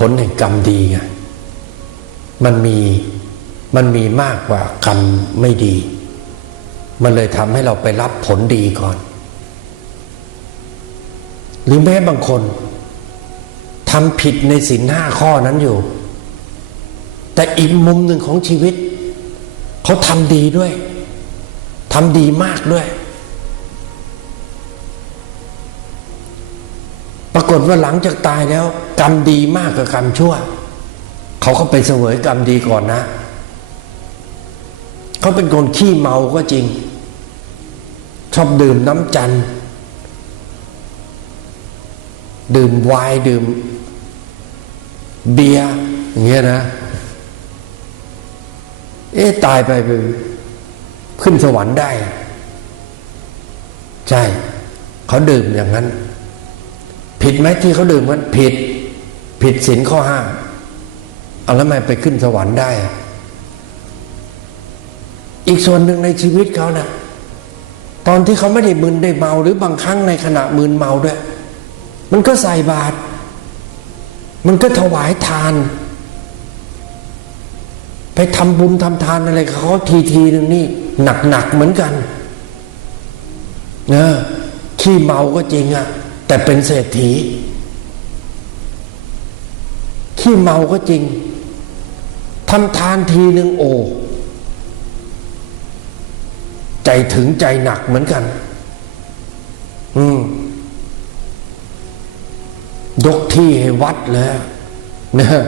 ผลแห่งกรรมดีไงมันมีมันมีมากกว่ากรรมไม่ดี มันเลยทำให้เราไปรับผลดีก่อน หรือแม้บางคนทำผิดในสินห้าข้อนั้นอยู่ แต่อีกมุมหนึ่งของชีวิต เขาทำดีด้วยทำดีมากด้วย ปรากฏว่าหลังจากตายแล้ว กรรมดีมากกว่ากรรมชั่ว เขาก็ไปเสวยกรรมดีก่อนนะ เขาเป็นคนขี้เมาก็จริง ชอบดื่มน้ำจันทร์ดื่มไวน์ดื่ม เบียร์อย่างเงี้ยนะ เอ๊ะตายไปไปขึ้นสวรรค์ได้ ใช่ เขาดื่มอย่างนั้น ผิดไหมที่เขาดื่มกันผิด ผิดศีลข้อห้าเอาแล้วทำไมไปขึ้นสวรรค์ได้ อีกส่วนหนึ่งในชีวิตเขานะ่ะตอนที่เขาไม่ได้มึนได้เมาหรือบางครั้งในขณะมึนเมาด้วย มันก็ใส่บาตรมันก็ถวายทาน ไปทำบุญทำทานอะไรเขาทีทีหนึ่งนี่หนักหนักๆเหมือนกันเนอะขี้เมาก็จริงอะ แต่เป็นเศรษฐีขี้เมาก็จริงทำทานทีหนึ่งโอ ใจถึงใจหนักเหมือนกัน อืมยกที่ให้วัดเลยนะฮะ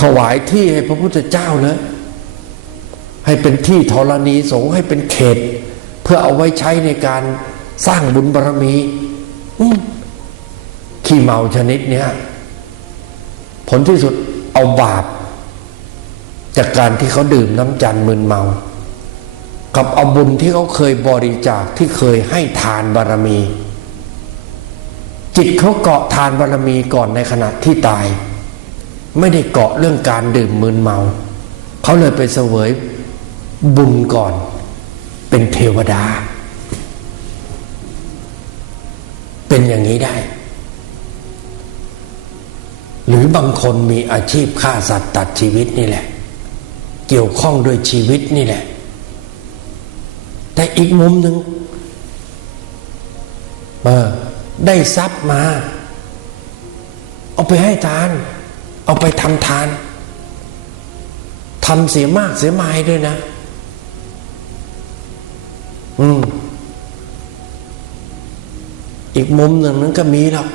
ถวายที่ให้พระพุทธเจ้าเลยให้เป็นที่ธรณีสงฆ์ให้เป็นเขต เพื่อเอาไว้ใช้ในการสร้างบุญบารรมี ขี้เมาชนิดเนี้ยผลที่สุดเอาบาป จากการที่เขาดื่มน้ำจันมึนเมา กับเอาบุญที่เขาเคยบริจาคที่เคยให้ทานบารรมี จิตเขาเกาะทานบารรมีก่อนในขณะที่ตาย ไม่ได้เกาะเรื่องการดื่มมึนเมา เขาเลยไปเสวยบุญก่อน เป็นเทวดา เป็นอย่างนี้ได้ หรือบางคนมีอาชีพฆ่าสัตว์ตัดชีวิตนี่แหละ เกี่ยวข้องด้วยชีวิตนี่แหละ แต่อีกมุมหนึ่งเออได้ทรัพย์มา เอาไปให้ทาน เอาไปทำทานทำเสียมากเสียมายด้วยนะ อืม อีกมุมหนึ่งนั้นก็มีหรอก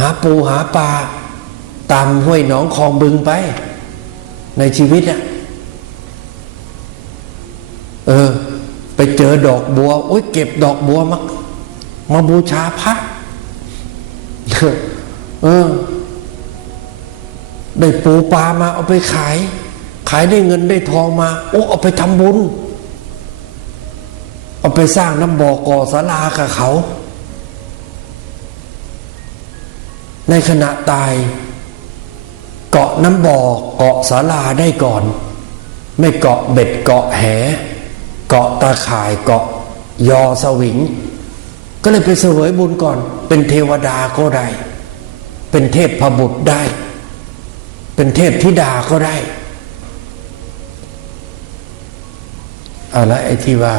หาปูหาปลาตามห้วยหนองคลองบึงไป ในชีวิตอะเออ ไปเจอดอกบัวโอ้ยเก็บดอกบัวมามาบูชาพระเออ ได้ปูปลามาเอาไปขาย ขายได้เงินได้ทองมา โอ้เอาไปทำบุญ เอาไปสร้างน้ำบ่อก่อศาลากับเขา ในขณะตาย เกาะน้ำบ่อเกาะศาลาได้ก่อน ไม่เกาะเบ็ดเกาะแห เกาะตาข่ายเกาะยอสวิง ก็เลยไปเสวยบุญก่อน เป็นเทวดาก็ได้ เป็นเทพพบุตรได้ เป็นเทพธิดาก็ได้เอาละไอ้ที่ว่า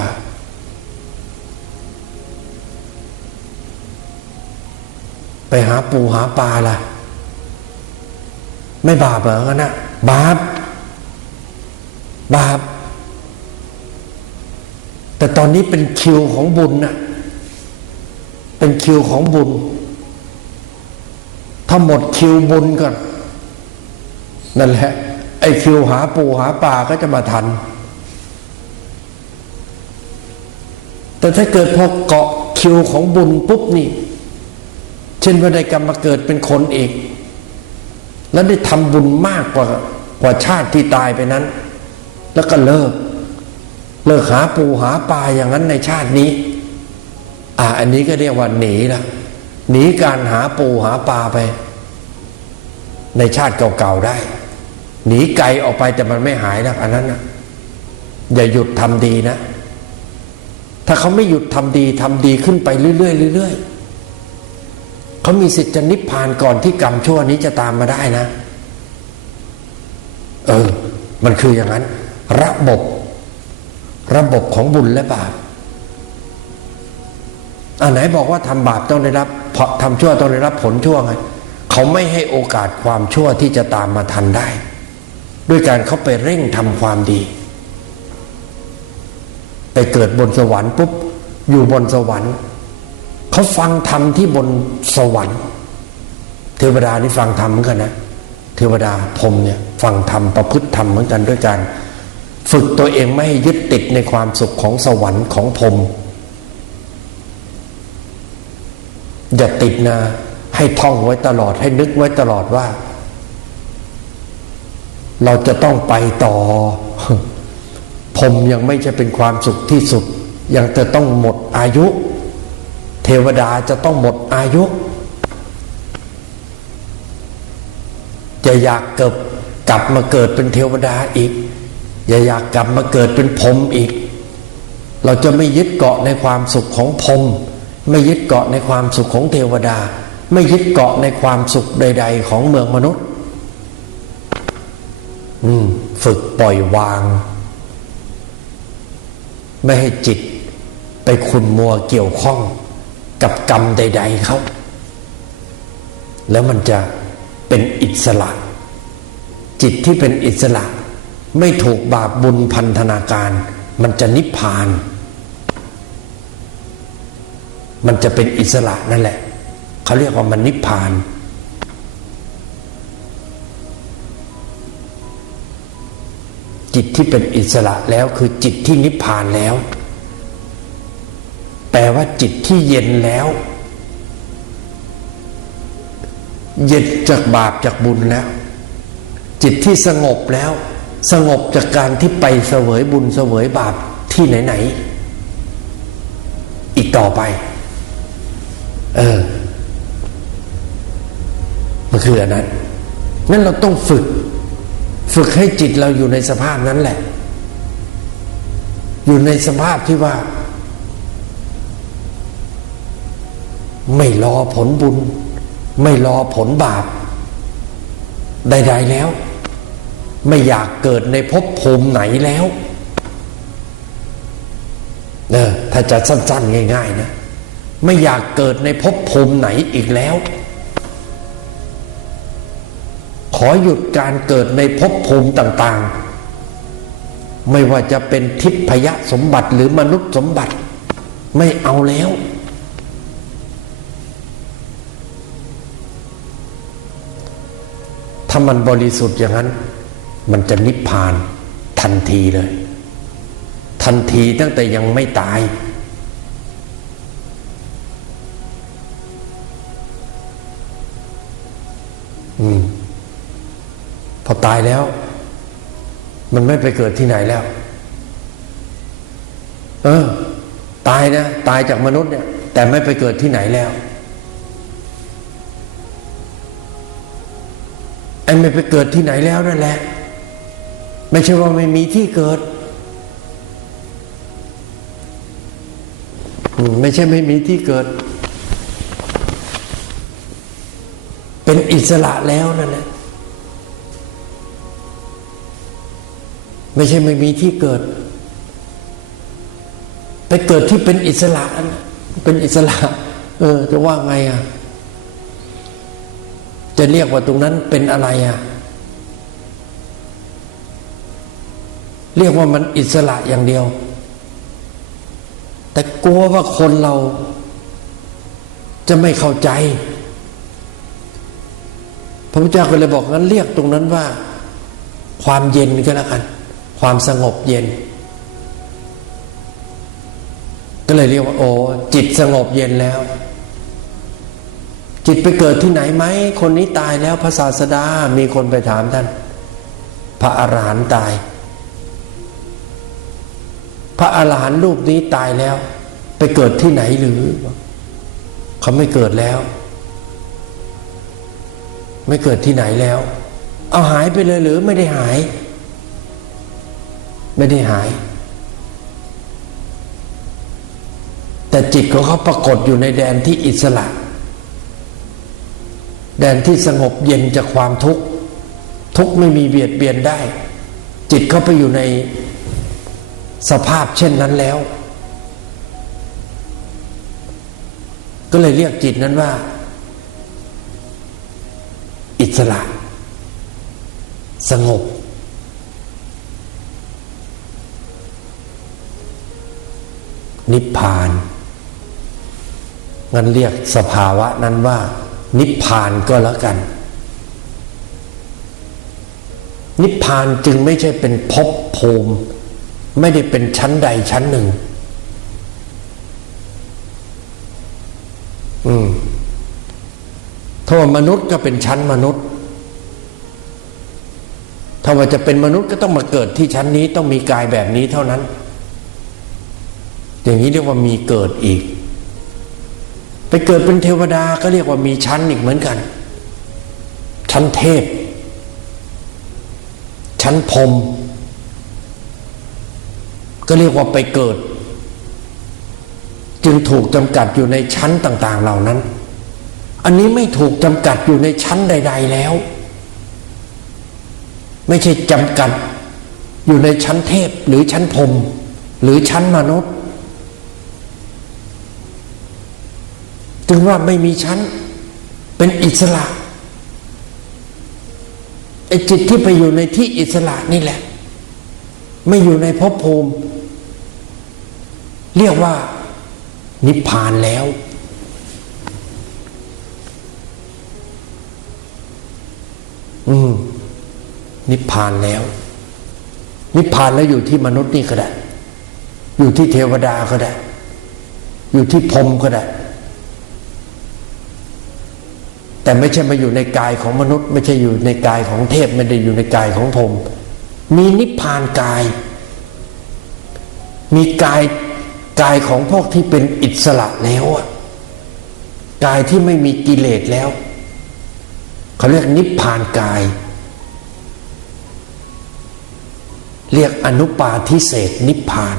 ไปหาปูหาปลาล่ะ ไม่บาปเหรองั้นนะบาป บาป แต่ตอนนี้เป็นคิวของบุญน่ะเป็นคิวของบุญ ถ้าหมดคิวบุญก่อนนั่นแหละ ไอ้คิวหาปูหาปลาก็จะมาทัน แต่ถ้าเกิดพอเกาะคิวของบุญปุ๊บนี่ เช่นว่าได้กรรมมาเกิดเป็นคนอีก แล้วได้ทำบุญมากกว่ากว่าชาติที่ตายไปนั้น แล้วก็เลิก เลิกหาปูหาปลาอย่างนั้นในชาตินี้ อ่าอันนี้ก็เรียกว่าหนีละหนีการหาปูหาปลาไป ในชาติเก่าๆได้ หนีไกลออกไปแต่มันไม่หายนะอันนั้นนะอย่าหยุดทำดีนะ ถ้าเขาไม่หยุดทำดีทำดีขึ้นไปเรื่อยๆเรื่อยๆ เขามีสิทธิ์จะนิพพานก่อนที่กรรมชั่วนี้จะตามมาได้นะ เออ มันคืออย่างนั้น ระบบ ระบบของบุญและบาปอันไหนบอกว่าทำบาปต้องได้รับเพราะทำชั่วต้องได้รับผลชั่วไงเขาไม่ให้โอกาสความชั่วที่จะตามมาทันได้ ด้วยการเขาไปเร่งทำความดี ไปเกิดบนสวรรค์ปุ๊บอยู่บนสวรรค์ เขาฟังธรรมที่บนสวรรค์ เทวดานี่ฟังธรรมเหมือนกันนะเทวดาพรมเนี่ยฟังธรรมประพฤติธรรมเหมือนกันด้วยการฝึกตัวเองไม่ให้ยึดติดในความสุขของสวรรค์ของพรมอย่าติดนะให้ท่องไว้ตลอดให้นึกไว้ตลอดว่า เราจะต้องไปต่อผมยังไม่จะเป็นความสุขที่สุด ยังจะต้องหมดอายุ เทวดาจะต้องหมดอายุ จะอยากเกิดกลับมาเกิดเป็นเทวดาอีก อย่าอยากกลับมาเกิดเป็นพรมอีก เราจะไม่ยึดเกาะในความสุขของพรมไม่ยึดเกาะในความสุขของเทวดา ไม่ยึดเกาะในความสุขใด ๆ ของเมืองมนุษย์ฝึกปล่อยวาง ไม่ให้จิตไปขุนมัวเกี่ยวข้อง กับกรรมใด ๆเขาแล้วมันจะเป็นอิสระ จิตที่เป็นอิสระ ไม่ถูกบาปบุญพันธนาการ มันจะนิพพาน มันจะเป็นอิสระนั่นแหละ เขาเรียกว่ามันนิพพาน จิตที่เป็นอิสระแล้วคือจิตที่นิพพานแล้ว แปลว่าจิตที่เย็นแล้ว เย็นจากบาปจากบุญแล้ว จิตที่สงบแล้ว สงบจากการที่ไปเสวยบุญเสวยบาปที่ไหนๆอีกต่อไป เออมันคืออันนั้นงั้นเราต้องฝึก ฝึกให้จิตเราอยู่ในสภาพนั้นแหละ อยู่ในสภาพที่ว่า ไม่รอผลบุญ ไม่รอผลบาปใดๆแล้ว ไม่อยากเกิดในภพภูมิไหนแล้วเออถ้าจะสั้น ๆ ง่าย ๆ นะ ไม่อยากเกิดในภพภูมิไหนอีกแล้ว ขอหยุดการเกิดในภพภูมิต่าง ๆ ไม่ว่าจะเป็นทิพยสมบัติหรือมนุษย์สมบัติ ไม่เอาแล้ว ถ้ามันบริสุทธิ์อย่างนั้น มันจะนิพพานทันทีเลย ทันทีตั้งแต่ยังไม่ตาย อืม พอตายแล้ว มันไม่ไปเกิดที่ไหนแล้ว เออ ตายนะ ตายจากมนุษย์เนี่ย แต่ไม่ไปเกิดที่ไหนแล้ว ไอ้ไม่ไปเกิดที่ไหนแล้วนั่นแหละ ไม่ใช่ว่าไม่มีที่เกิด ไม่ใช่ไม่มีที่เกิด เป็นอิสระแล้วนั่นแหละไม่ใช่ไม่มีที่เกิด ไปเกิดที่เป็นอิสระเป็นอิสระ เออ จะว่าไงอะ จะเรียกว่าตรงนั้นเป็นอะไรอะเรียกว่ามันอิสระอย่างเดียว แต่กลัวว่าคนเราจะไม่เข้าใจ พระพุทธเจ้าก็เลยบอกงั้นเรียกตรงนั้นว่า ความเย็นก็แล้วกัน ความสงบเย็น ก็เลยเรียกว่า โอ้จิตสงบเย็นแล้ว จิตไปเกิดที่ไหนไหม คนนี้ตายแล้วพระศาสดา มีคนไปถามท่าน พระอรหันต์ตาย พระอรหันต์รูปนี้ตายแล้ว ไปเกิดที่ไหนหรือ เขาไม่เกิดแล้ว ไม่เกิดที่ไหนแล้ว เอาหายไปเลยหรือไม่ได้หาย ไม่ได้หาย แต่จิตของเขาปรากฏอยู่ในแดนที่อิสระ แดนที่สงบเย็นจากความทุกข์ทุกข์ไม่มีเบียดเบียนได้ จิตเข้าไปอยู่ในสภาพเช่นนั้นแล้ว ก็เลยเรียกจิตนั้นว่า อิสระ สงบ นิพพานงั้นเรียกสภาวะนั้นว่า นิพพานก็แล้วกัน นิพพานจึงไม่ใช่เป็นภพภูมิ ไม่ได้เป็นชั้นใดชั้นหนึ่ง อืมถ้าว่ามนุษย์ก็เป็นชั้นมนุษย์ ถ้าว่าจะเป็นมนุษย์ก็ต้องมาเกิดที่ชั้นนี้ต้องมีกายแบบนี้เท่านั้น อย่างนี้เรียกว่ามีเกิดอีก ไปเกิดเป็นเทวดาก็เรียกว่ามีชั้นอีกเหมือนกัน ชั้นเทพ ชั้นพรมก็เรียกว่าไปเกิด จึงถูกจำกัดอยู่ในชั้นต่าง ๆ เหล่านั้น อันนี้ไม่ถูกจำกัดอยู่ในชั้นใด ๆ แล้ว ไม่ใช่จำกัดอยู่ในชั้นเทพหรือชั้นพรมหรือชั้นมนุษย์ จึงว่าไม่มีชั้น เป็นอิสระไอ้จิตที่ไปอยู่ในที่อิสระนี่แหละ ไม่อยู่ในภพภูมิ เรียกว่า นิพพานแล้ว อืมนิพพานแล้ว นิพพานแล้วอยู่ที่มนุษย์นี่ก็ได้ อยู่ที่เทวดาก็ได้ อยู่ที่พรมก็ได้ แต่ไม่ใช่มาอยู่ในกายของมนุษย์ ไม่ใช่อยู่ในกายของเทพไม่ได้อยู่ในกายของพรหมมีนิพพานกาย มีกายกายของพวกที่เป็นอิสระแล้วอะกายที่ไม่มีกิเลสแล้วเขาเรียกนิพพานกาย เรียกอนุปาทิเศษนิพพาน